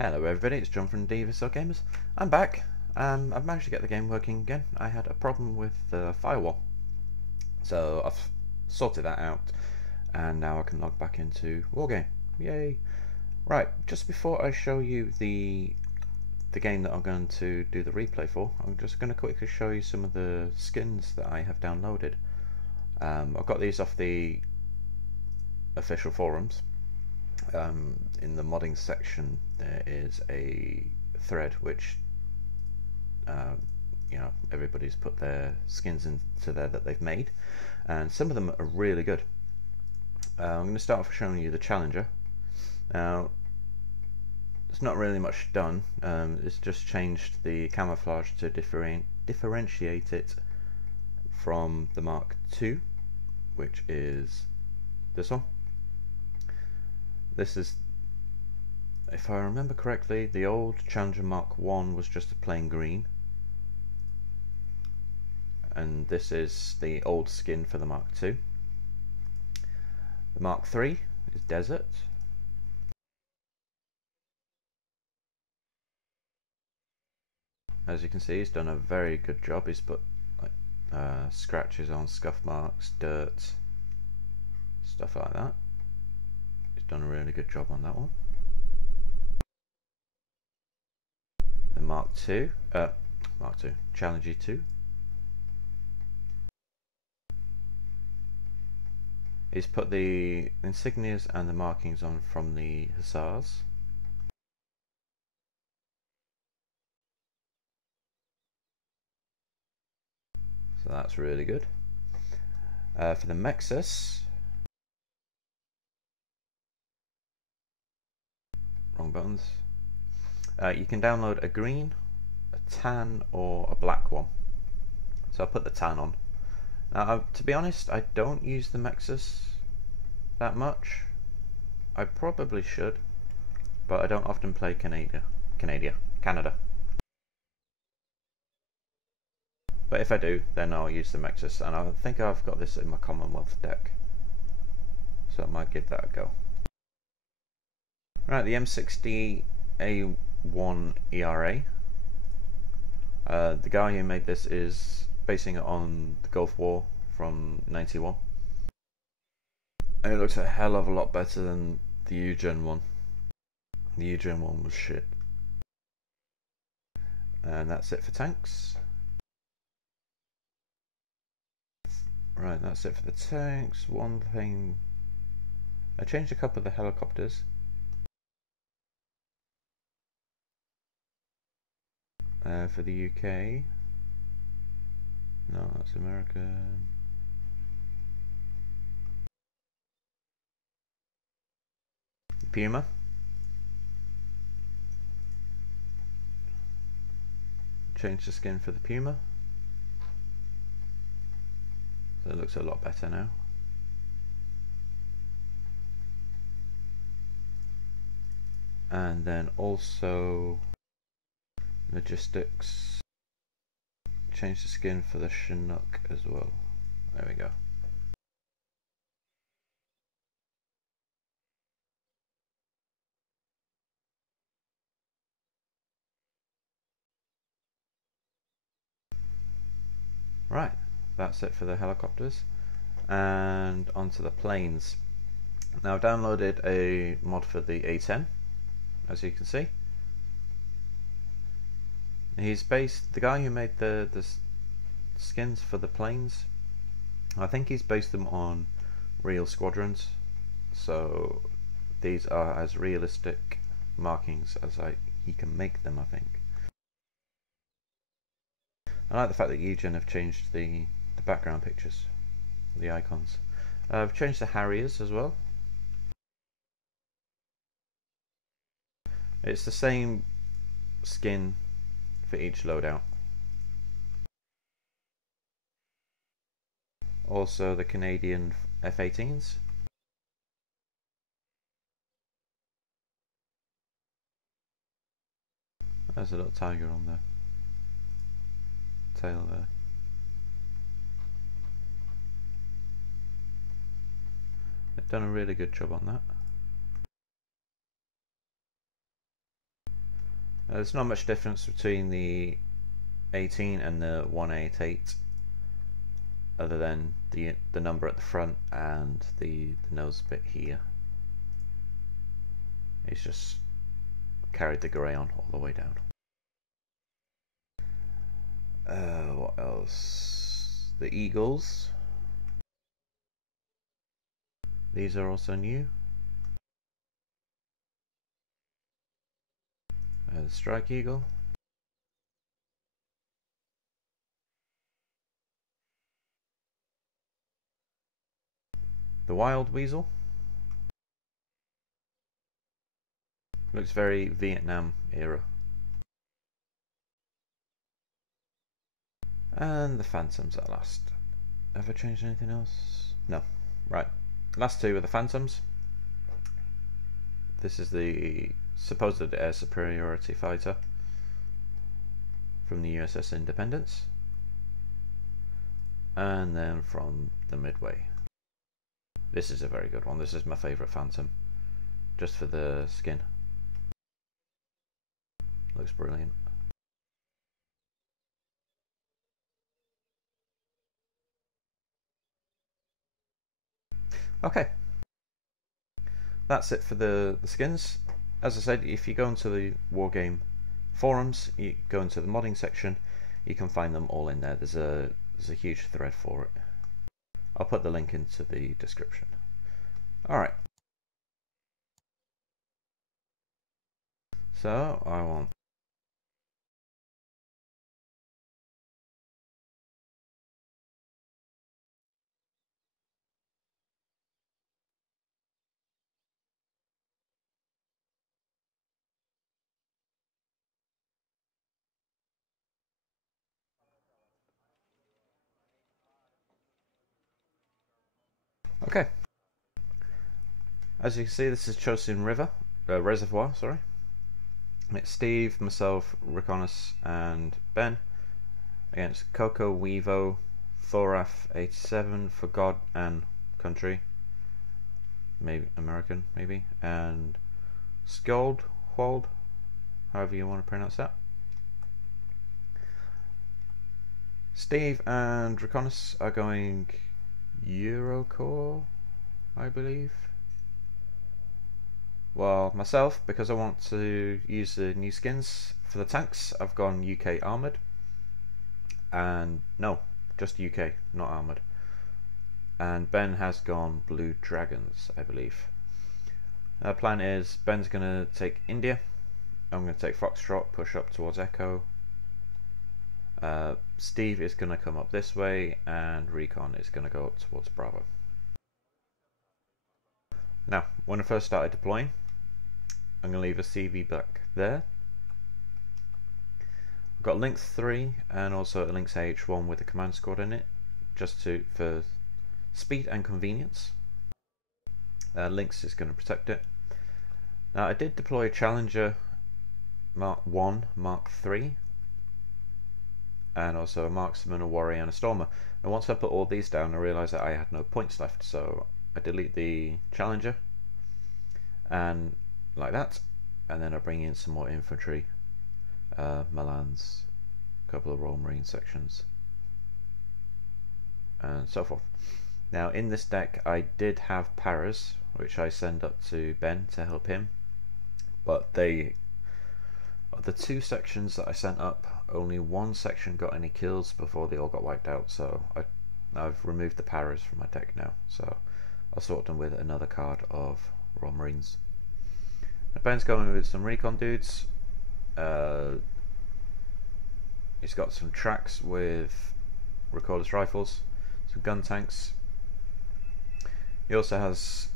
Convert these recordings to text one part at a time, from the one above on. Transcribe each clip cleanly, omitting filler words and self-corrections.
Hello everybody, it's John from Wargamers. I'm back. I've managed to get the game working again. I had a problem with the firewall, so I've sorted that out, and now I can log back into Wargame. Yay! Right, just before I show you the game that I'm going to do the replay for, I'm just going to quickly show you some of the skins that I have downloaded. I've got these off the official forums. In the modding section there is a thread which everybody's put their skins into there that they've made, and some of them are really good. I'm going to start off showing you the Challenger. Now there's not really much done. It's just changed the camouflage to differentiate it from the Mark II, which is this one. This is, if I remember correctly, the old Challenger Mark I was just a plain green, and this is the old skin for the Mark II. The Mark III is Desert. As you can see, he's done a very good job. He's put scratches on, scuff marks, dirt, stuff like that. He's done a really good job on that one. The Mark II, Challenger 2. He's put the insignias and the markings on from the Hussars. So that's really good. For the Mexus, wrong buttons. You can download a green, a tan, or a black one. So I'll put the tan on. Now, to be honest, I don't use the Mexus that much. I probably should, but I don't often play Canada. But if I do, then I'll use the Mexus, and I think I've got this in my Commonwealth deck, so I might give that a go. Right, the M60A1 ERA. The guy who made this is basing it on the Gulf War from '91. And it looks a hell of a lot better than the U-Gen one. The U-Gen one was shit. And that's it for tanks. Right, that's it for the tanks. One thing, I changed a couple of the helicopters. For the UK, no, that's America. Puma. Change the skin for the Puma. So it looks a lot better now. And then also logistics. Change the skin for the Chinook as well. There we go. Right, that's it for the helicopters, and onto the planes. Now I've downloaded a mod for the A10, as you can see. He's based, the guy who made the skins for the planes, I think he's based them on real squadrons, so these are as realistic markings as he can make them, I think. I like the fact that U-Gen have changed the background pictures, the icons. I've changed the Harriers as well. It's the same skin for each loadout. Also the Canadian F-18s. There's a little tiger on there. Tail there. They've done a really good job on that. There's not much difference between the 18 and the 188, other than the number at the front and the nose bit here. It's just carried the grey on all the way down. What else? The eagles. These are also new. The strike eagle. The wild weasel. Looks very Vietnam era. And the phantoms at last. Have I changed anything else? No. Right. Last two are the phantoms. This is the supposed air superiority fighter from the USS Independence. And then from the Midway. This is a very good one. This is my favourite phantom. Just for the skin. Looks brilliant. Okay, that's it for the skins. As I said, if you go into the Wargame forums, you go into the modding section, you can find them all in there. There's a huge thread for it. I'll put the link into the description. Alright. So, I want... Okay. As you can see, this is Chosin Reservoir, sorry. It's Steve, myself, Reconos, and Ben against Coco, Weevo, Thoraf 87 for God and Country, maybe American, maybe, and Skjold, however you want to pronounce that. Steve and Reconos are going Eurocore, I believe. Well, myself, because I want to use the new skins for the tanks, I've gone UK Armoured. And no, just UK, not Armoured. And Ben has gone Blue Dragons, I believe. Our plan is Ben's going to take India. I'm going to take Foxtrot, push up towards Echo. Steve is going to come up this way, and Recon is going to go up towards Bravo. Now, when I first started deploying, I'm going to leave a CV back there. I've got Lynx 3 and also a Lynx AH1 with a command squad in it, just for speed and convenience. Lynx is going to protect it. Now, I did deploy a Challenger Mark 1, Mark 3, and also a Marksman, a Warrior, and a Stormer. And once I put all these down, I realised that I had no points left, so I delete the Challenger, and like that, and then I bring in some more infantry, Milans, a couple of Royal Marine sections, and so forth. Now in this deck I did have Paras, which I send up to Ben to help him, but the two sections that I sent up, only one section got any kills before they all got wiped out, so I've removed the Paras from my deck now, so I'll sort them with another card of Royal Marines. Ben's going with some recon dudes. He's got some tracks with recordless rifles, some gun tanks. He also has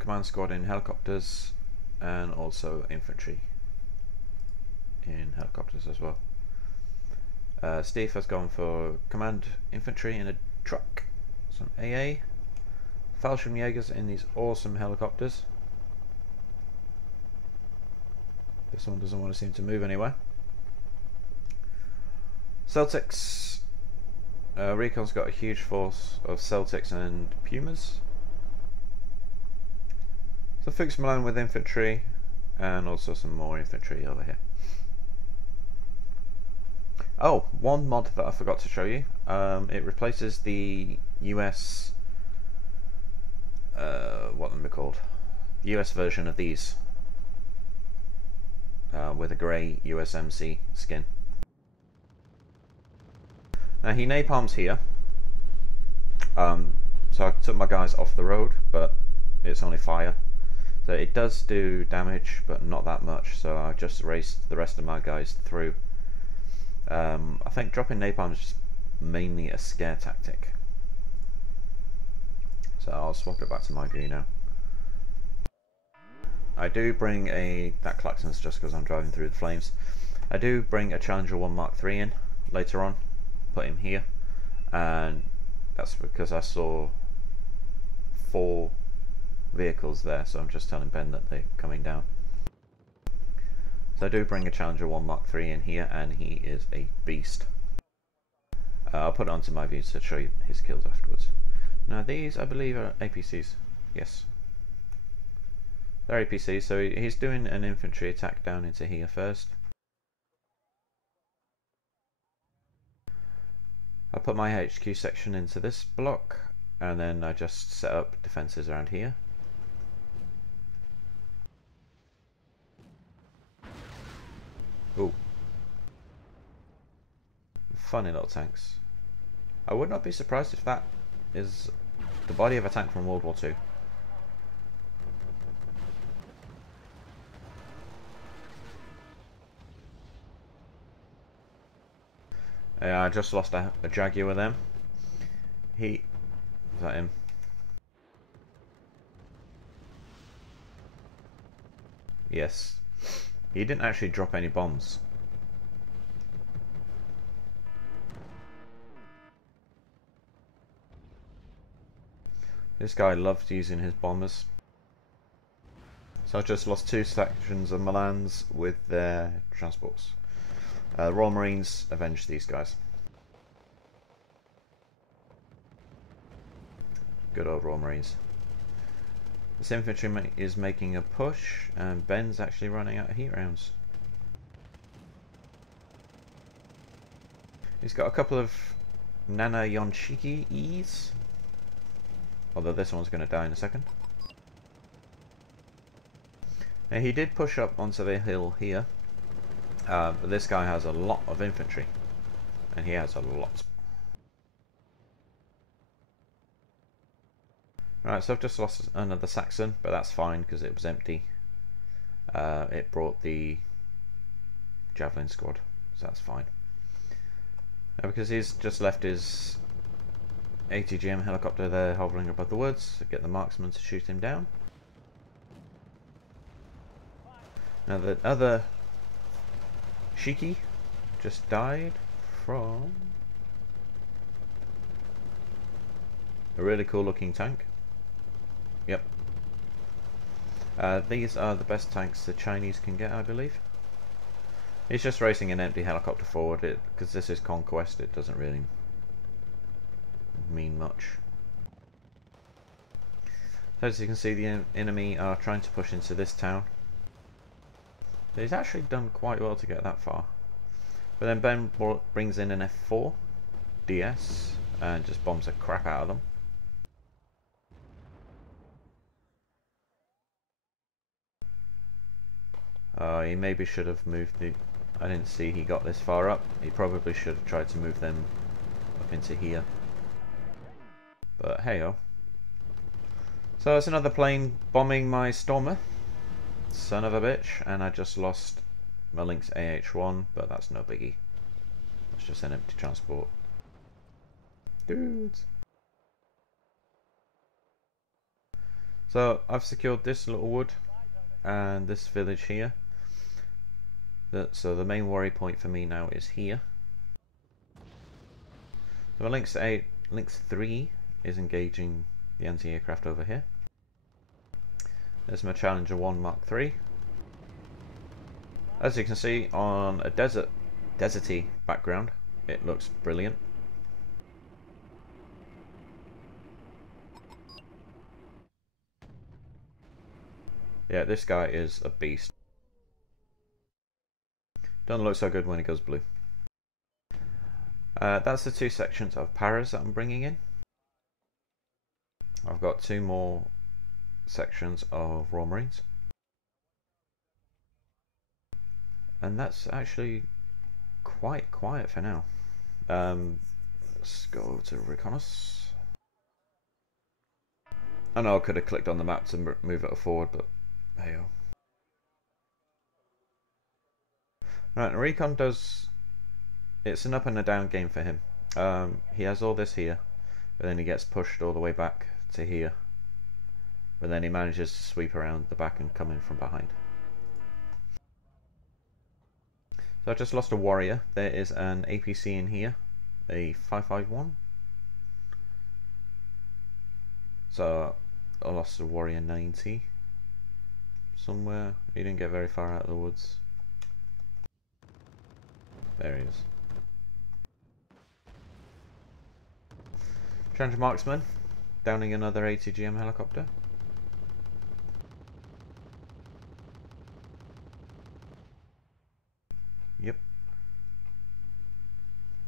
command squad in helicopters and also infantry in helicopters as well. Steve has gone for command infantry in a truck, some AA, Fallschirmjägers in these awesome helicopters. This one doesn't want to seem to move anywhere. Celtics. Recon's got a huge force of Celtics and Pumas. So Fuchs Milan with infantry and also some more infantry over here. Oh, one mod that I forgot to show you. It replaces the US, what are they called? The US version of these with a grey USMC skin. Now he napalms here, so I took my guys off the road, but it's only fire. So it does do damage, but not that much, so I just raced the rest of my guys through. I think dropping napalm is just mainly a scare tactic. So I'll swap it back to my view now. I do bring that klaxon's just because I'm driving through the flames. I do bring a Challenger 1 Mark III in later on, put him here, and that's because I saw 4 vehicles there, so I'm just telling Ben that they're coming down. So I do bring a Challenger 1 Mark III in here, and he is a beast. I'll put it onto my view to show you his kills afterwards. Now these, I believe, are APCs. Yes. They're APCs, so he's doing an infantry attack down into here first. I put my HQ section into this block, and then I just set up defences around here. Ooh. Funny little tanks. I would not be surprised if that is the body of a tank from World War II. Yeah, I just lost a Jaguar with them. Is that him? Yes. He didn't actually drop any bombs. This guy loved using his bombers. So I just lost 2 sections of Milans with their transports. Royal Marines avenged these guys. Good old Royal Marines. This infantry is making a push, and Ben's actually running out of heat rounds. He's got a couple of Nana Yonshiki-E's, although this one's going to die in a second. Now he did push up onto the hill here, but this guy has a lot of infantry, and he has a lot. Right, so I've just lost another Saxon, but that's fine because it was empty. It brought the Javelin squad, so that's fine. Now because he's just left his ATGM helicopter there hovering above the woods, get the marksman to shoot him down. Now the other Shiki just died from a really cool looking tank. Yep. These are the best tanks the Chinese can get, I believe. He's just racing an empty helicopter forward, because this is Conquest, it doesn't really mean much. So as you can see, the enemy are trying to push into this town. He's actually done quite well to get that far. But then Ben brings in an F4 DS and just bombs the crap out of them. He maybe should have moved the... I didn't see he got this far up. He probably should have tried to move them up into here. But hey-oh. So it's another plane bombing my Stormer. Son of a bitch. And I just lost my Lynx AH-1, but that's no biggie. It's just an empty transport. Dudes. So I've secured this little wood and this village here. So the main worry point for me now is here. So my Lynx 3 is engaging the anti-aircraft over here. There's my Challenger 1 Mark III. As you can see, on a deserty background, it looks brilliant. Yeah, this guy is a beast. Doesn't look so good when it goes blue. That's the 2 sections of paras that I'm bringing in. I've got 2 more sections of Royal Marines. And that's actually quite quiet for now. Let's go to Reconos. I know I could have clicked on the map to move it forward, but hey-oh. Right, Recon does... It's an up and a down game for him. He has all this here, but then he gets pushed all the way back to here. But then he manages to sweep around the back and come in from behind. So I just lost a warrior. There is an APC in here, a 551. So I lost a warrior 90 somewhere. He didn't get very far out of the woods. There he is. Challenger marksman downing another ATGM helicopter. Yep.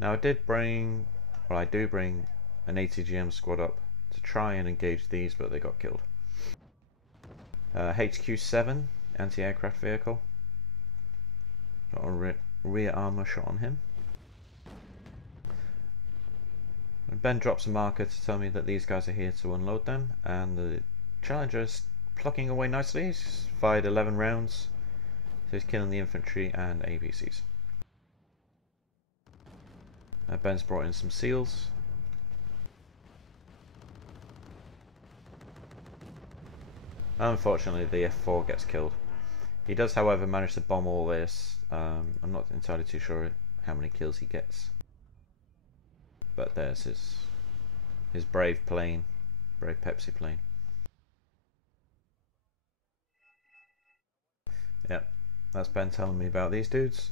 Now I do bring an ATGM squad up to try and engage these, but they got killed. HQ7 anti-aircraft vehicle. Got a rear armor shot on him. Ben drops a marker to tell me that these guys are here to unload them, and the Challenger is plucking away nicely. He's fired 11 rounds, so he's killing the infantry and APCs. Ben's brought in some SEALs. Unfortunately, the F4 gets killed. He does, however, manage to bomb all this. I'm not entirely too sure how many kills he gets. But there's his brave plane, brave Pepsi plane. Yep, that's Ben telling me about these dudes.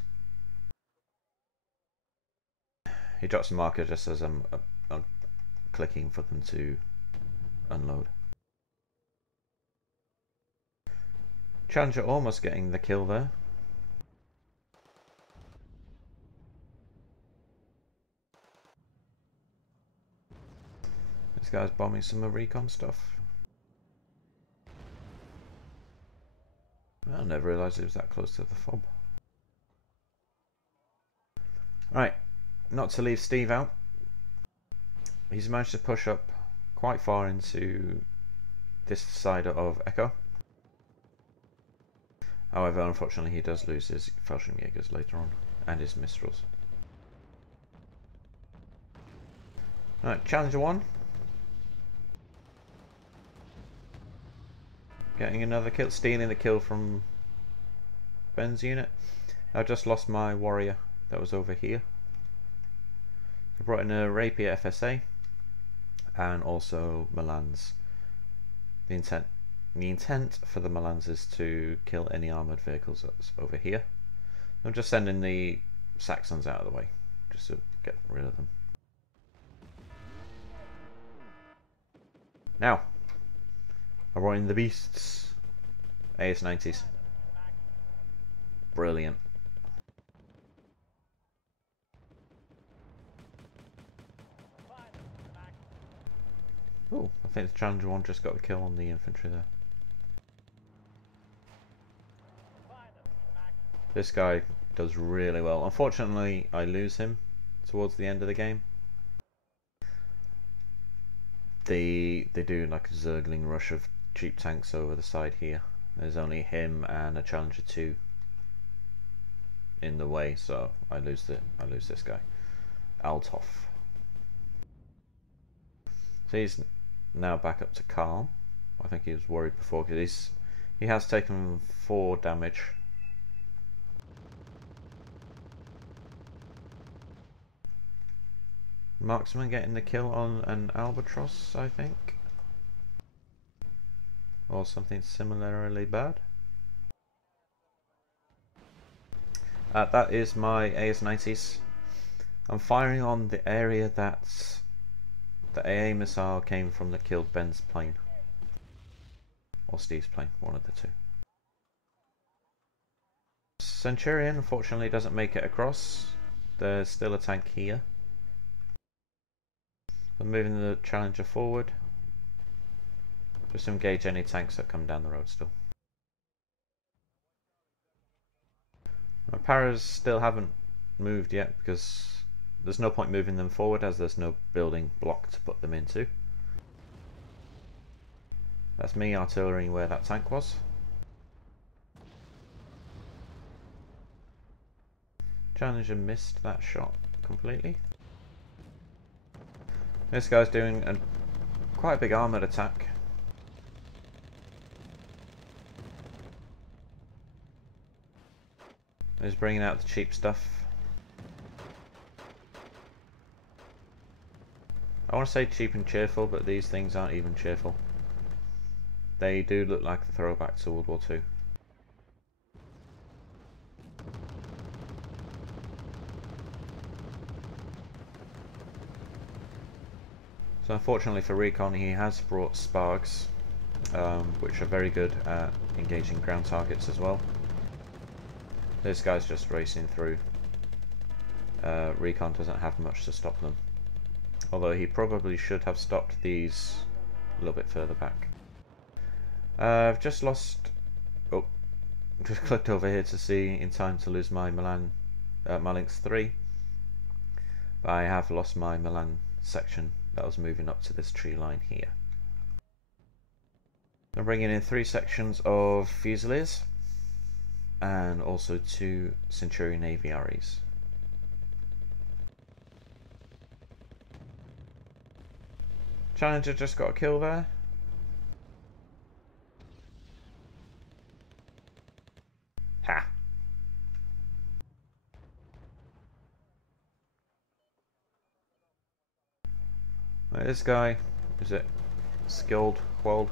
He drops a marker just as I'm clicking for them to unload. Challenger almost getting the kill there. This guy's bombing some of recon stuff. I never realised it was that close to the fob. Right, not to leave Steve out. He's managed to push up quite far into this side of Echo. However, unfortunately, he does lose his Fallschirmjägers later on, and his Mistrals. Alright, Challenger 1. Getting another kill, stealing the kill from Ben's unit. I just lost my warrior that was over here. I brought in a Rapier FSA and also Milans. The intent for the Milans is to kill any armoured vehicles that's over here. I'm just sending the Saxons out of the way, just to get rid of them. Now, I brought in the beasts. AS-90s. Brilliant. Oh, I think the Challenger 1 just got a kill on the infantry there. This guy does really well. Unfortunately, I lose him towards the end of the game. They do like a zergling rush of cheap tanks over the side here. There's only him and a Challenger 2 in the way, so I lose this guy, Althoff. So he's now back up to calm. I think he was worried before because he has taken 4 damage. Marksman getting the kill on an Albatross, I think. Or something similarly bad. That is my AS-90s. I'm firing on the area that the AA missile came from that killed Ben's plane. Or Steve's plane, one of the two. Centurion unfortunately doesn't make it across. There's still a tank here. I'm moving the Challenger forward. Just to engage any tanks that come down the road still. My paras still haven't moved yet because there's no point moving them forward as there's no building block to put them into. That's me artillerying where that tank was. Challenger missed that shot completely. This guy's doing quite a big armoured attack. He's bringing out the cheap stuff. I want to say cheap and cheerful, but these things aren't even cheerful. They do look like the throwback to World War II. So unfortunately for Recon, he has brought Spargs, which are very good at engaging ground targets as well. This guy's just racing through. Recon doesn't have much to stop them. Although he probably should have stopped these a little bit further back. I've just lost... Oh, just clicked over here to see in time to lose my Milan, Lynx 3. But I have lost my Milan section that was moving up to this tree line here. I'm bringing in 3 sections of Fusiliers and also 2 Centurion Aviaries. Challenger just got a kill there. Ha! This guy, is it skilled Quold?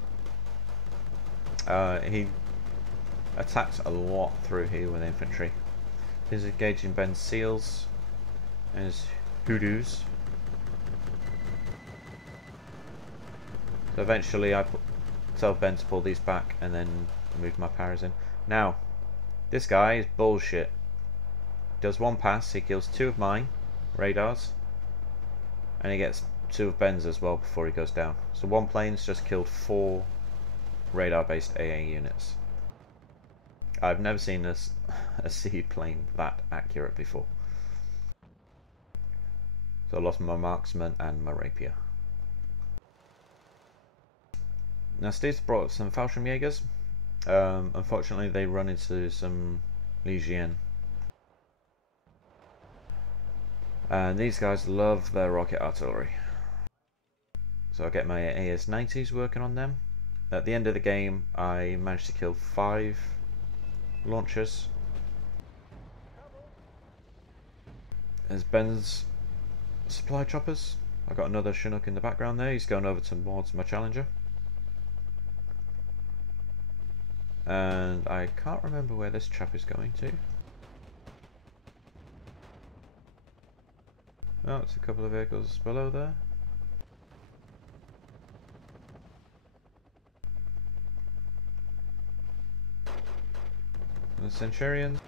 He attacks a lot through here with infantry. He's engaging Ben's Seals and his Hoodoos. So eventually I tell Ben to pull these back and then move my paras in. Now, this guy is bullshit. Does 1 pass, he kills 2 of mine radars, and he gets 2 of Ben's as well before he goes down. So 1 plane's just killed 4 radar-based AA units. I've never seen a seaplane that accurate before. So I lost my marksman and my rapier. Now Steve's brought up some Fallschirmjägers. Unfortunately they run into some Legion. And these guys love their rocket artillery. So I get my AS-90s working on them. At the end of the game I managed to kill 5 launchers. There's Ben's supply choppers. I got another Chinook in the background there. He's going over towards my Challenger. And I can't remember where this chap is going to. Oh, it's a couple of vehicles below there. The Centurions.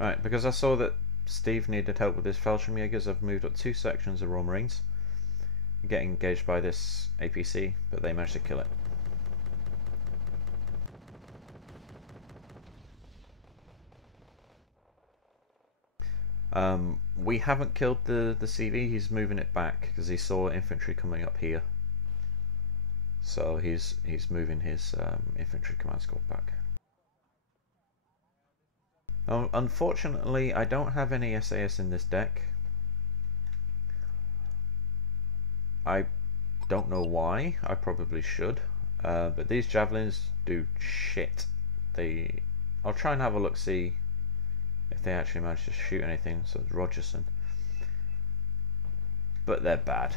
Right, because I saw that Steve needed help with his Fallschirmjägers, I've moved up 2 sections of Royal Marines. Getting engaged by this APC, but they managed to kill it. We haven't killed the CV, he's moving it back because he saw infantry coming up here. So he's moving his infantry command squad back. Unfortunately, I don't have any SAS in this deck. I don't know why. I probably should. But these javelins do shit. I'll try and have a look, see if they actually manage to shoot anything. So it's Rogerson. But they're bad.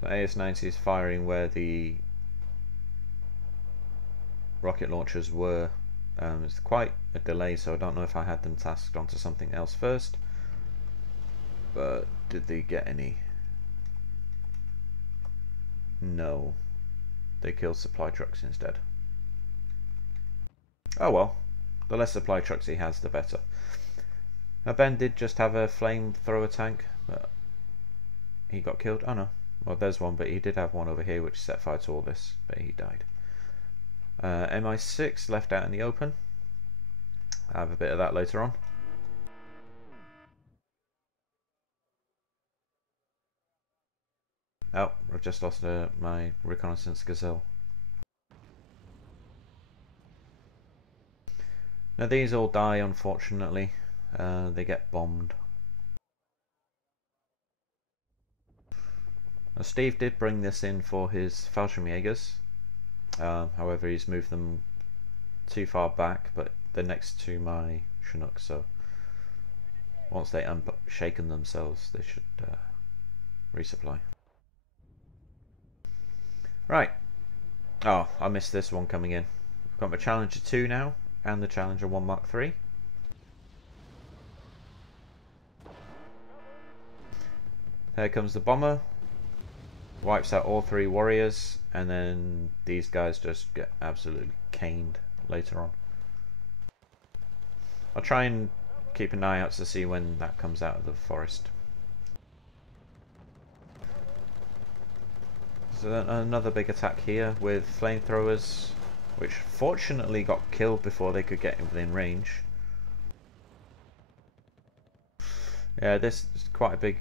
So AS-90 is firing where the rocket launchers were. It's quite a delay, so I don't know if I had them tasked onto something else first. But did they get any? No. they killed supply trucks instead. Oh well, the less supply trucks he has, the better. Now Ben did just have a flamethrower tank, but he got killed. Oh no, well there's one, but he did have one over here which set fire to all this, but he died. MI6 left out in the open. I have a bit of that later on. Oh, I've just lost my reconnaissance gazelle. Now these all die, unfortunately. They get bombed. Now Steve did bring this in for his Fallschirmjägers. However, he's moved them too far back, but they're next to my Chinook, so once they unshaken themselves, they should resupply. Right. Oh, I missed this one coming in. I've got my Challenger 2 now, and the Challenger 1 Mark III. Here comes the bomber. Wipes out all 3 warriors, and then these guys just get absolutely caned later on. I'll try and keep an eye out to see when that comes out of the forest. So another big attack here with flamethrowers, which fortunately got killed before they could get within range. Yeah, this is quite a big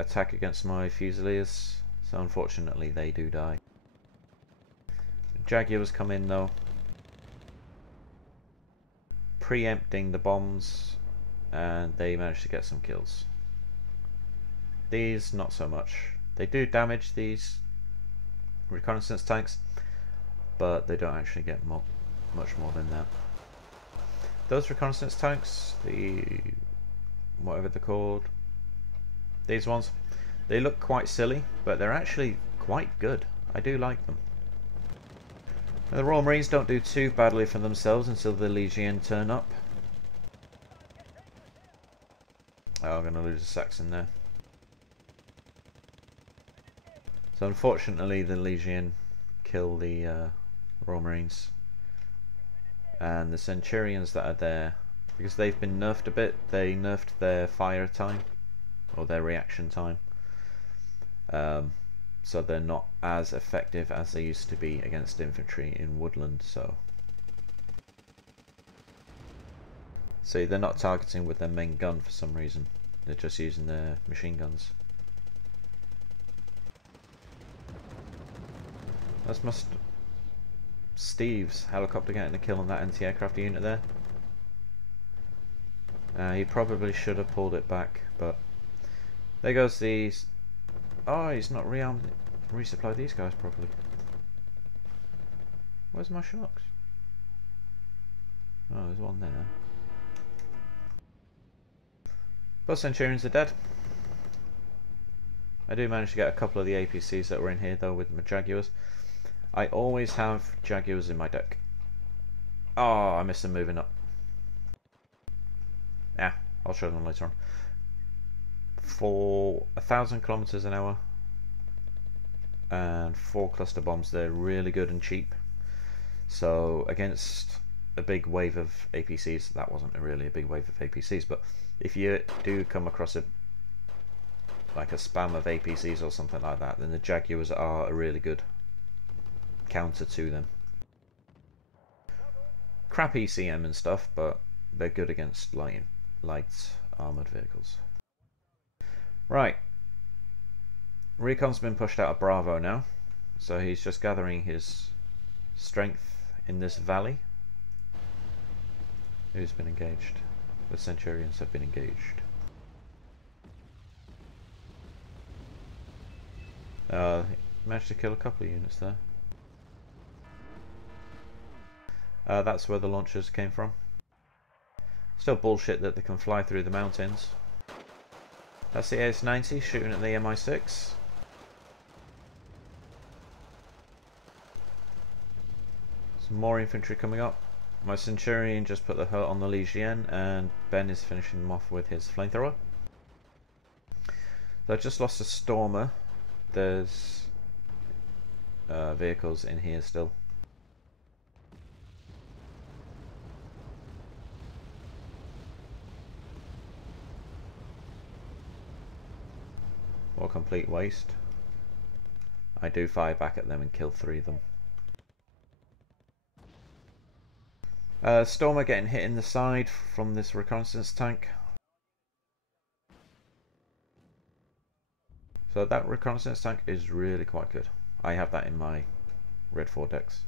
attack against my Fusiliers, so unfortunately they do die. Jaguars come in though, preempting the bombs, and they manage to get some kills. These not so much. They do damage these reconnaissance tanks, but they don't actually get much more than that. Those reconnaissance tanks, the whatever they're called, these ones, they look quite silly, but they're actually quite good. I do like them. The Royal Marines don't do too badly for themselves until the Legion turn up. Oh, I'm going to lose a Saxon there. So unfortunately the Legion kill the Royal Marines. And the Centurions that are there, because they've been nerfed a bit, they nerfed their fire time, or their reaction time. So they're not as effective as they used to be against infantry in woodland. So they're not targeting with their main gun for some reason. They're just using their machine guns. That's Steve's helicopter getting a kill on that anti-aircraft unit there. He probably should have pulled it back, but there goes these. Oh, he's not resupplied these guys properly. Where's my Chinooks? Oh, there's one there. Both Centurions are dead. I do manage to get a couple of the APCs that were in here though with my Jaguars. I always have Jaguars in my deck. Oh, I missed them moving up. Yeah, I'll show them later on. For 1,000 kilometers an hour and 4 cluster bombs, they're really good and cheap. So against a big wave of APCs, that wasn't really a big wave of APCs, but if you do come across like a spam of APCs or something like that, then the Jaguars are a really good counter to them. Crap ECM and stuff, but they're good against light armoured vehicles. Right, Recon's been pushed out of Bravo now, so he's just gathering his strength in this valley. Who's been engaged? The Centurions have been engaged. Managed to kill a couple of units there. That's where the launchers came from. Still bullshit that they can fly through the mountains. That's the AS-90 shooting at the MI6. Some more infantry coming up. My Centurion just put the hurt on the Legion, and Ben is finishing them off with his flamethrower. So I just lost a Stormer. There's vehicles in here still. Or complete waste. I do fire back at them and kill 3 of them. Stormer getting hit in the side from this reconnaissance tank. So that reconnaissance tank is really quite good. I have that in my Red 4 decks.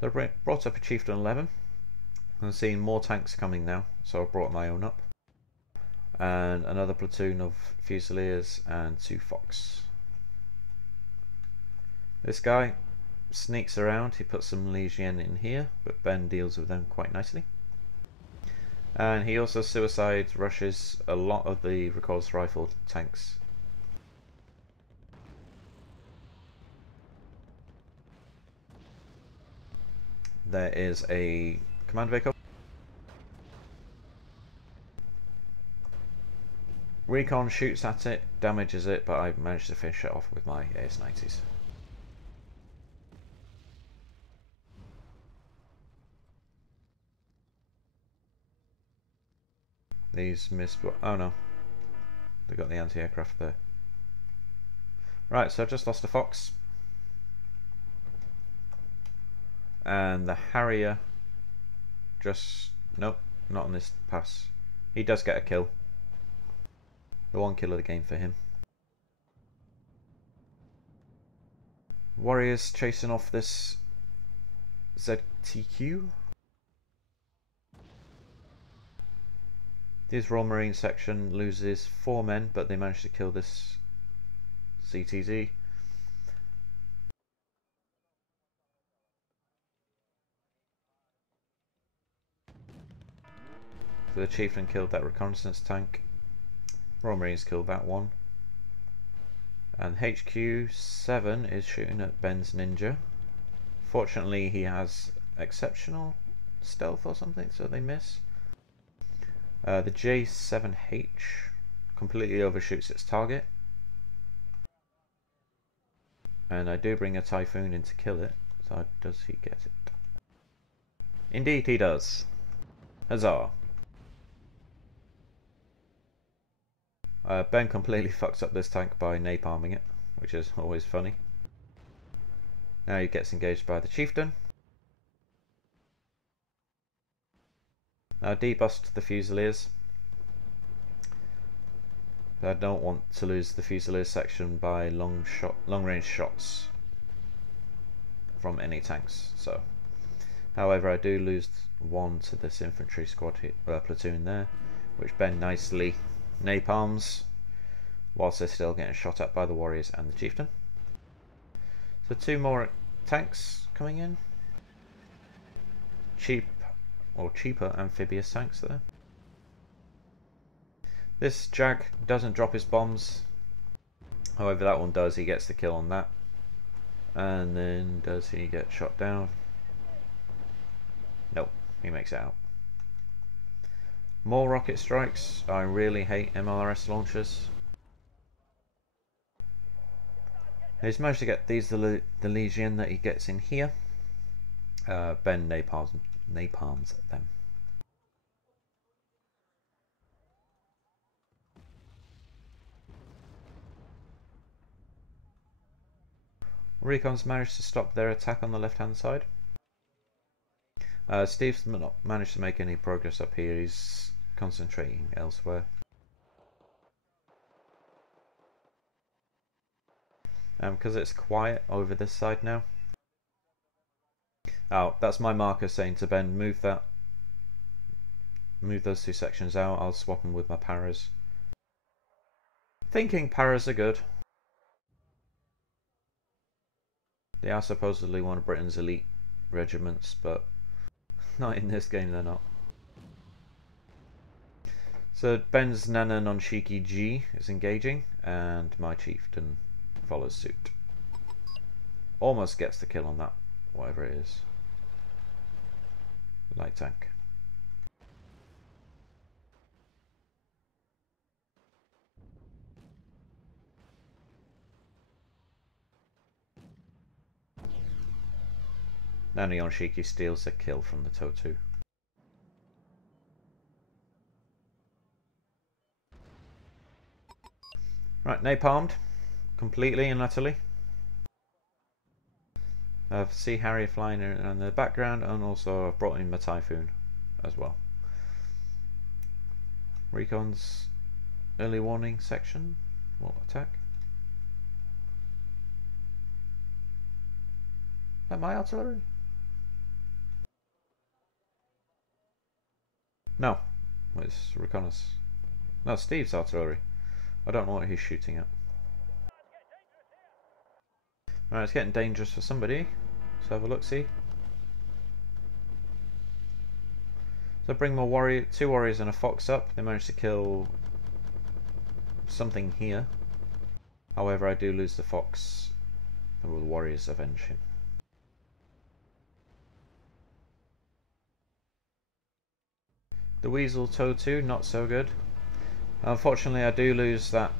So I brought up a Chieftain 11. I'm seeing more tanks coming now, so I brought my own up. And another platoon of Fusiliers and 2 Fox. This guy sneaks around, he puts some Legion in here, but Ben deals with them quite nicely. And he also suicide rushes a lot of the Reconos rifle tanks. There is a command vehicle. Recon shoots at it, damages it, but I managed to finish it off with my AS-90s. These missed. Oh no, they got the anti-aircraft there. Right, so I've just lost a Fox. And the Harrier just... nope, not on this pass. He does get a kill. The 1 kill of the game for him. Warriors chasing off this ZTQ. This Royal Marine section loses 4 men, but they managed to kill this CTZ. So the Chieftain killed that reconnaissance tank. Royal Marines killed that one. And HQ7 is shooting at Ben's Ninja. Fortunately he has exceptional stealth or something, so they miss. The J7H completely overshoots its target. And I do bring a Typhoon in to kill it, so does he get it? Indeed he does. Huzzah! Ben completely fucks up this tank by napalming it, which is always funny. Now he gets engaged by the Chieftain. Now debust the Fusiliers. I don't want to lose the Fusilier section by long range shots from any tanks. So, however, I do lose 1 to this infantry squad platoon there, which Ben nicely napalms whilst they're still getting shot at by the Warriors and the Chieftain. So 2 more tanks coming in. Cheaper amphibious tanks there. This Jag doesn't drop his bombs, however that one does. He gets the kill on that. And then does he get shot down? Nope, he makes it out. More rocket strikes. I really hate MLRS launchers. He's managed to get these the Legion that he gets in here. Ben napalms them. Recon's managed to stop their attack on the left hand side. Steve's not managed to make any progress up here. He's concentrating elsewhere. Because it's quiet over this side now. Oh, that's my marker saying to Ben, move those 2 sections out. I'll swap them with my paras. Thinking paras are good. They are supposedly one of Britain's elite regiments, but not in this game they're not. So Ben's Nana Nonshiki G is engaging, and my Chieftain follows suit. Almost gets the kill on that, whatever it is. Light tank. Nano Yonshiki steals a kill from the Totu. Right, napalmed completely and utterly. I've see Harry flying in the background, and also I've brought in my Typhoon as well. Recon's early warning section will attack. Is that my artillery? No, it's Reconos. No, Steve's artillery. I don't know what he's shooting at. Alright, it's getting dangerous for somebody. Let's have a look, see. So bring more two warriors and a fox up. They managed to kill something here. However, I do lose the fox. The warriors avenge him. The Weasel Totu, not so good. Unfortunately, I do lose that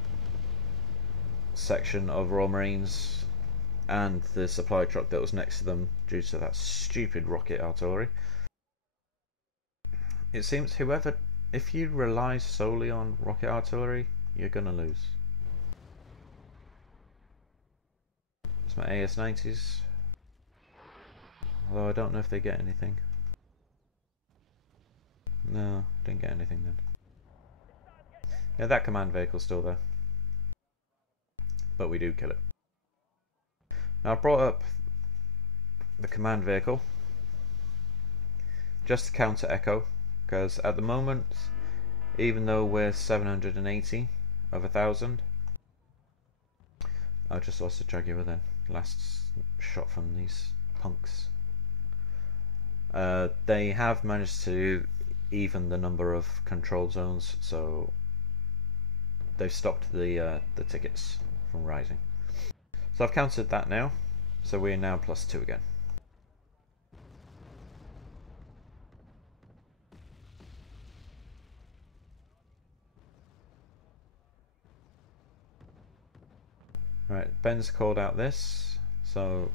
section of Royal Marines and the supply truck that was next to them due to that stupid rocket artillery. It seems if you rely solely on rocket artillery, you're gonna lose. It's my AS-90s. Although I don't know if they get anything. No, didn't get anything then. Yeah, that command vehicle's still there. But we do kill it. Now I've brought up the command vehicle just to counter Echo, because at the moment, even though we're 780 of 1,000, I just lost a Jaguar then. Last shot from these punks. They have managed to even the number of control zones, so they've stopped the tickets from rising. So I've counted that now, so we're now +2 again. Right, Ben's called out this, so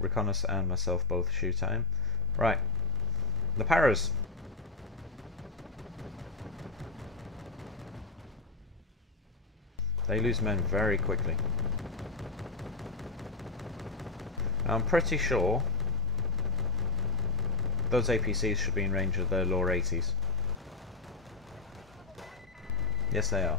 Reconos and myself both shoot at him. Right, the Paras. They lose men very quickly. I'm pretty sure those APCs should be in range of their lower 80s. Yes, they are.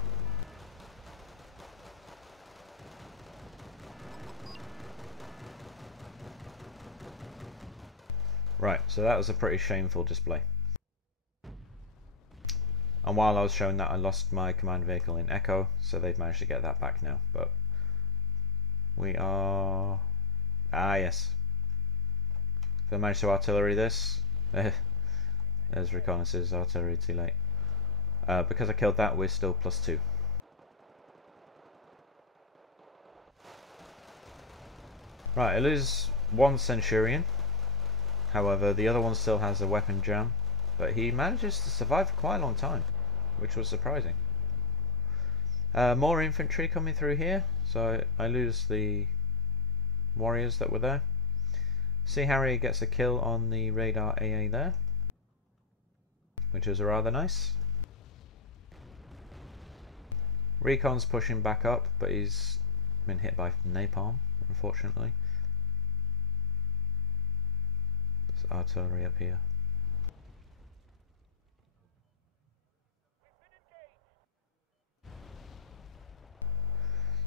Right, so that was a pretty shameful display. And while I was showing that, I lost my command vehicle in Echo, so they've managed to get that back now. But we are... Ah, yes. If I managed to artillery this, there's Reconos' artillery too late. Because I killed that, we're still +2. Right, I lose one Centurion. However, the other one still has a weapon jam, but he manages to survive for quite a long time, which was surprising. More infantry coming through here, so I lose the warriors that were there. See, Harry gets a kill on the radar AA there, which is rather nice. Recon's pushing back up, but he's been hit by napalm, unfortunately. There's artillery up here.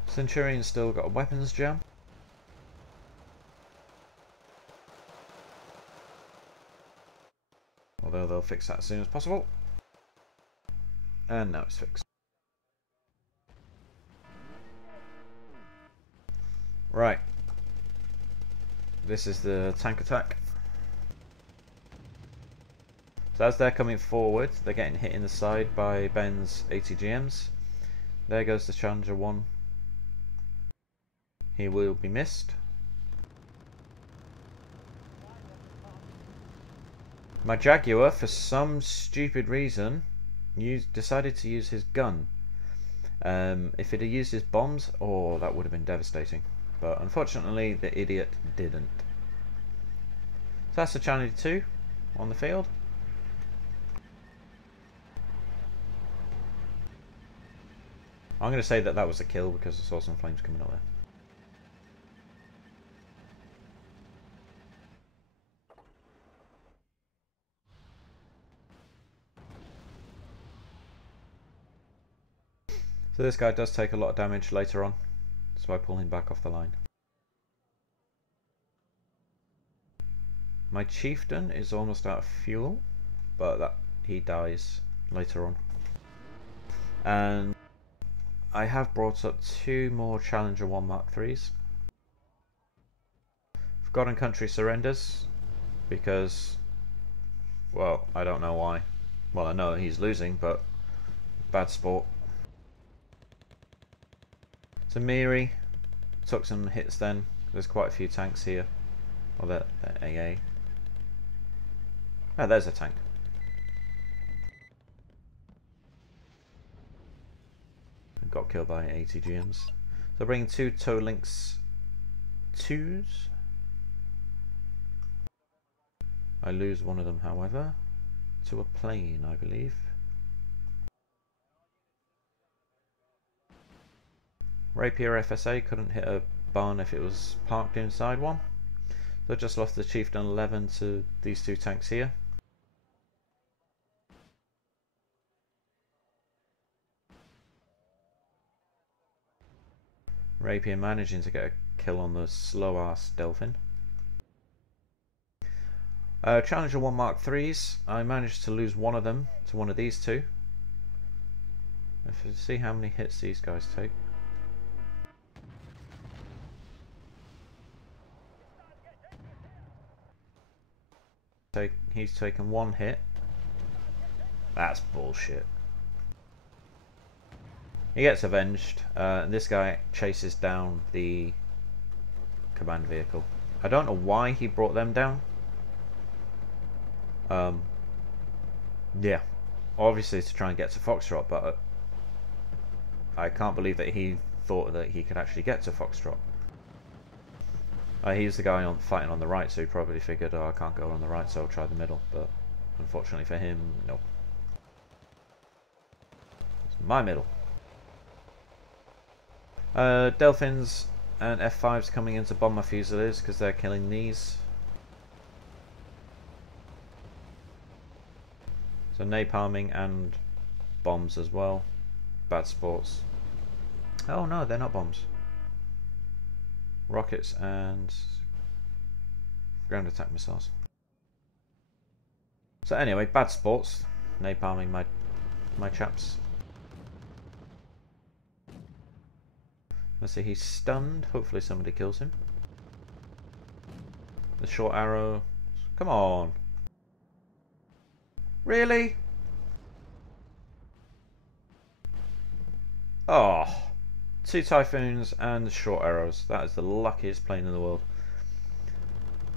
Centurion's still got a weapons jam. Although they'll fix that as soon as possible. And now it's fixed. Right. This is the tank attack. So as they're coming forward, they're getting hit in the side by Ben's ATGMs. There goes the Challenger 1. He will be missed. My Jaguar, for some stupid reason, decided to use his gun. If it had used his bombs, oh, that would have been devastating. But unfortunately, the idiot didn't. So that's the Challenger 2 on the field. I'm going to say that that was a kill because I saw some flames coming up there. So this guy does take a lot of damage later on, so I pull him back off the line. My chieftain is almost out of fuel, but he dies later on. And I have brought up 2 more Challenger 1 Mark IIIs. Forgotten Country surrenders because, well, I don't know why. Well, I know he's losing, but bad sport. So Miri took some hits then. There's quite a few tanks here. Well, they're AA. Oh, there's a tank. Got killed by ATGMs. So bringing 2 tow links 2s. I lose one of them, however, to a plane, I believe. Rapier FSA couldn't hit a barn if it was parked inside one. So I just lost the Chieftain 11 to these 2 tanks here. Rapier managing to get a kill on the slow ass Delphin. Challenger 1 Mark IIIs, I managed to lose one of them to one of these 2. If you see how many hits these guys take. He's taken 1 hit. That's bullshit. He gets avenged. This guy chases down the command vehicle. I don't know why he brought them down. Yeah, obviously to try and get to Foxtrot, but I can't believe that he thought that he could actually get to Foxtrot. He's the guy fighting on the right, so he probably figured, oh, I can't go on the right, so I'll try the middle. But unfortunately for him, no. It's my middle. Delphins and F5s coming in to bomb my Fusiliers because they're killing these. So napalming and bombs as well. Bad sports. Oh no, they're not bombs. Rockets and ground attack missiles. So anyway, bad sports. Napalming my chaps. Let's see, he's stunned. Hopefully somebody kills him. The short arrow. Come on. Really? Oh. 2 Typhoons and short arrows. That is the luckiest plane in the world.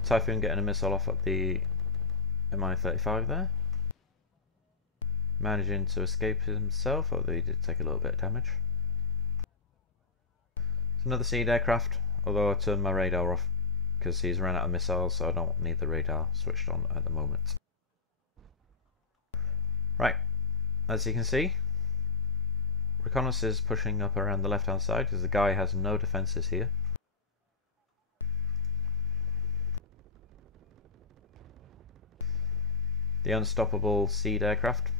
Typhoon getting a missile off at the Mi-35 there. Managing to escape himself, although he did take a little bit of damage. It's another Seed aircraft, although I turned my radar off because he's run out of missiles, so I don't need the radar switched on at the moment. Right, as you can see, Reconos is pushing up around the left hand side because the guy has no defences here. The unstoppable Seed aircraft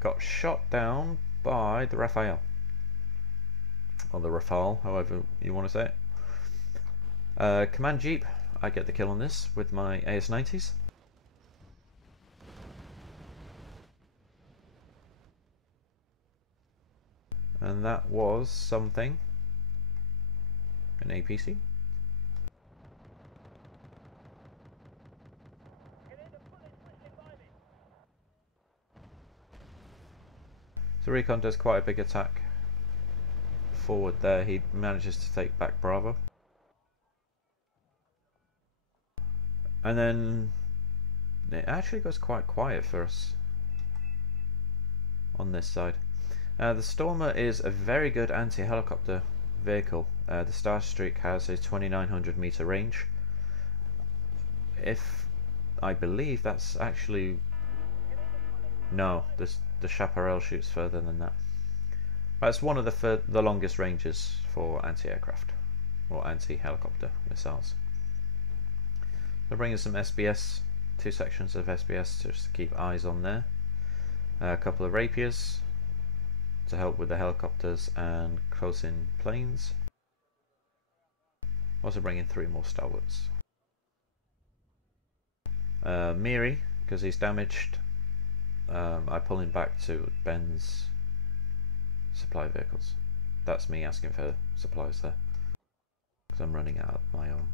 got shot down by the Raphael, or the Rafale, however you want to say it. Command Jeep, I get the kill on this with my AS-90s. And that was something. An APC. So Recon does quite a big attack forward there. He manages to take back Bravo. And then it actually goes quite quiet for us on this side. The Stormer is a very good anti-helicopter vehicle. The Starstreak has a 2900 meter range. if I believe that's actually no, the Chaparral shoots further than that. That's one of the longest ranges for anti-aircraft or anti-helicopter missiles. They're bringing some SBS, 2 sections of SBS just to keep eyes on there. A couple of rapiers to help with the helicopters and close-in planes. Also bringing 3 more stalwarts. Miri, because he's damaged, I pull him back to Ben's supply vehicles. That's me asking for supplies there, because I'm running out of my own.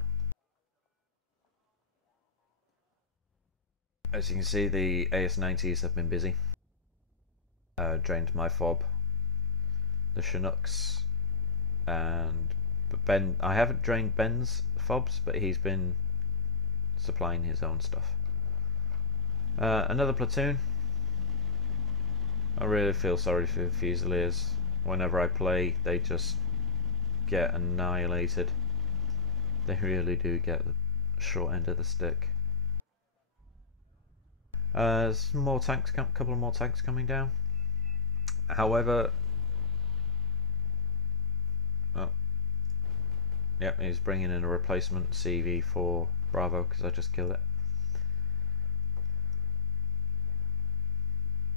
As you can see, the AS-90s have been busy. Drained my fob, the Chinooks, and Ben. I haven't drained Ben's fobs, but he's been supplying his own stuff. Another platoon. I really feel sorry for the Fusiliers. Whenever I play, they just get annihilated. They really do get the short end of the stick. There's more tanks, couple of more tanks coming down. However, yep, he's bringing in a replacement CV for Bravo because I just killed it.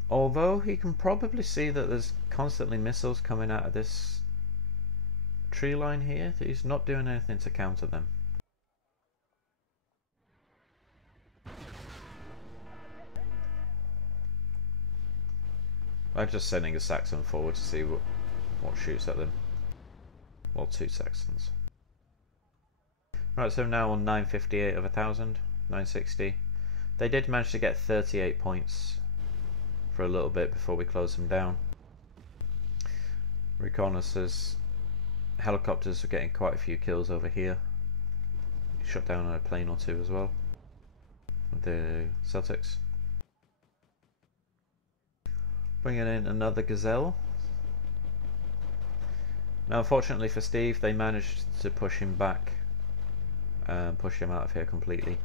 Although he can probably see that there's constantly missiles coming out of this tree line here, he's not doing anything to counter them. I'm just sending a Saxon forward to see what shoots at them. Well, 2 Saxons. Right, so now on 958 of 1,000, 960. They did manage to get 38 points for a little bit before we closed them down. Reconos' helicopters are getting quite a few kills over here. Shot down a plane or 2 as well. The Celtics. Bringing in another Gazelle. Now unfortunately for Steve, they managed to push him back and push him out of here completely.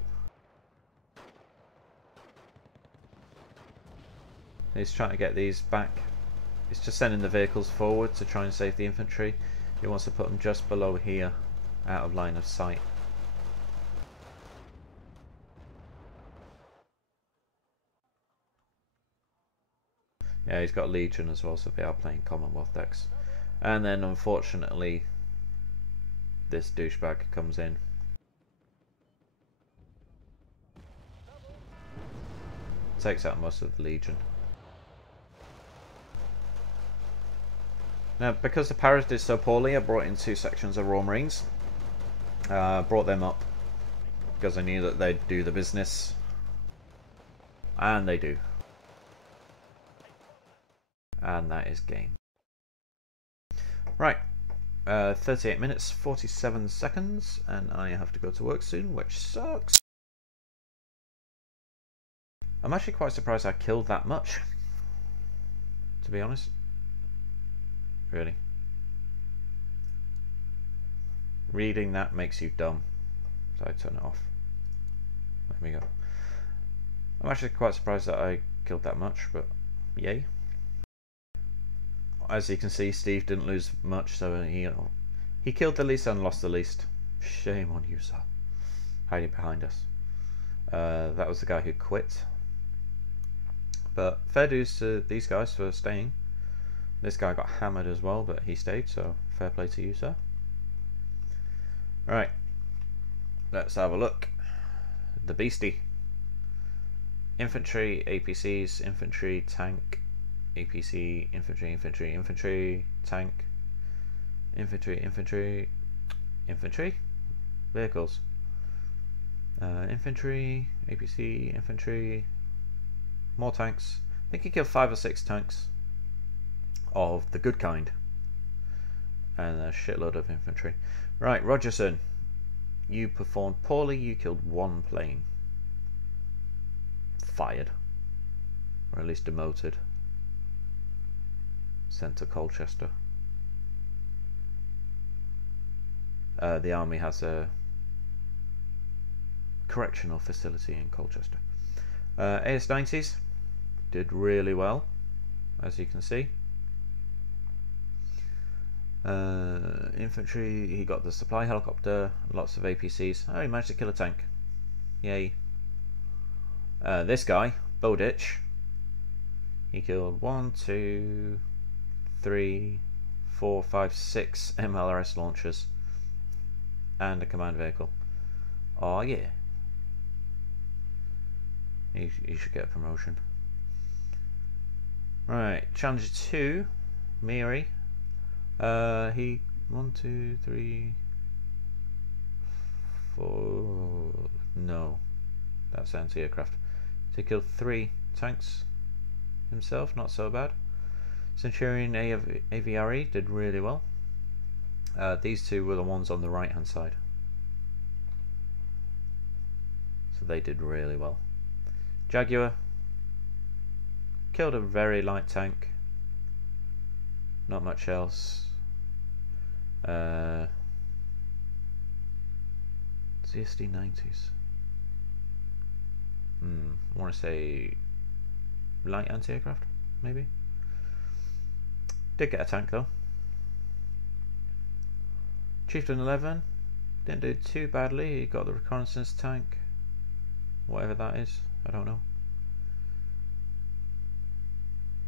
He's trying to get these back. He's just sending the vehicles forward to try and save the infantry. He wants to put them just below here, out of line of sight. Yeah, he's got Legion as well, so they are playing Commonwealth decks. And then unfortunately, this douchebag comes in. Takes out most of the Legion. Now, because the Paras did so poorly, I brought in 2 sections of Raw Marines. Brought them up because I knew that they'd do the business. And they do. And that is game. Right, 38 minutes, 47 seconds, and I have to go to work soon, which sucks. I'm actually quite surprised I killed that much, to be honest. Really. Reading that makes you dumb, so I turn it off. There we go. I'm actually quite surprised that I killed that much, but yay. As you can see, Steve didn't lose much, so he killed the least and lost the least. Shame on you, sir. Hiding behind us. That was the guy who quit. But fair dues to these guys for staying. This guy got hammered as well, but he stayed, so fair play to you, sir. Right, let's have a look. The beastie. Infantry, APCs, infantry, tank, APC, infantry, infantry, infantry, tank, infantry, infantry, infantry, vehicles, infantry, APC, infantry, more tanks. I think he killed 5 or 6 tanks of the good kind, and a shitload of infantry. Right, Rogerson, you performed poorly. You killed 1 plane. Fired, or at least demoted. Sent to Colchester. The army has a correctional facility in Colchester. AS-90s did really well, as you can see. Infantry, he got the supply helicopter, lots of APCs. Oh, he managed to kill a tank. Yay. This guy, Bowditch, he killed 1, 2, 3, 4, 5, 6 MLRS launchers and a command vehicle. Oh yeah. He should get a promotion. Right, Challenger 2, Miri. He 1, 2, 3, 4. No, that's anti-aircraft. So he killed 3 tanks himself. Not so bad. Centurion AVRE did really well. These two were the ones on the right hand side, so they did really well. Jaguar killed a very light tank. Not much else. CSD-90s. I want to say light anti-aircraft, maybe. Did get a tank though. Chieftain 11 didn't do too badly. He got the reconnaissance tank, whatever that is. I don't know.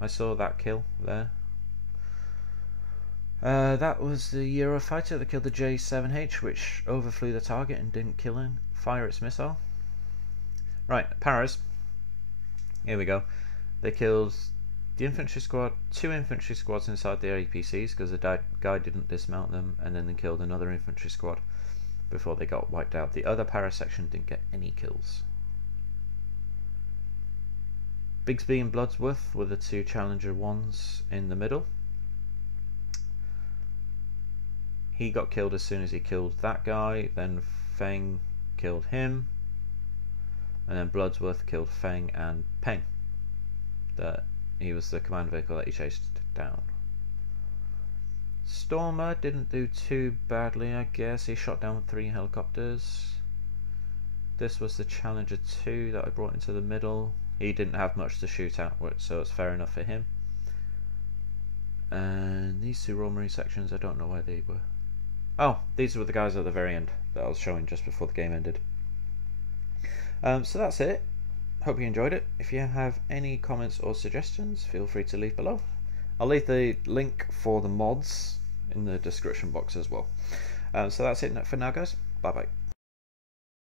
I saw that kill there. That was the Eurofighter that killed the J7H, which overflew the target and didn't kill him, fire its missile. Right, Paras. Here we go. They killed the infantry squad, 2 infantry squads inside the APCs because the guy didn't dismount them, and then they killed another infantry squad before they got wiped out. The other Paras section didn't get any kills. Bigsby and Bloodsworth were the 2 Challenger 1s in the middle. He got killed as soon as he killed that guy, then Feng killed him, and then Bloodsworth killed Feng and Peng. He was the command vehicle that he chased down. Stormer didn't do too badly, I guess. He shot down 3 helicopters. This was the Challenger 2 that I brought into the middle. He didn't have much to shoot at, so it's fair enough for him. And these 2 Royal Marine sections, I don't know where they were. Oh, these were the guys at the very end that I was showing just before the game ended. So that's it. Hope you enjoyed it. If you have any comments or suggestions, feel free to leave below. I'll leave the link for the mods in the description box as well. So that's it for now, guys. Bye bye.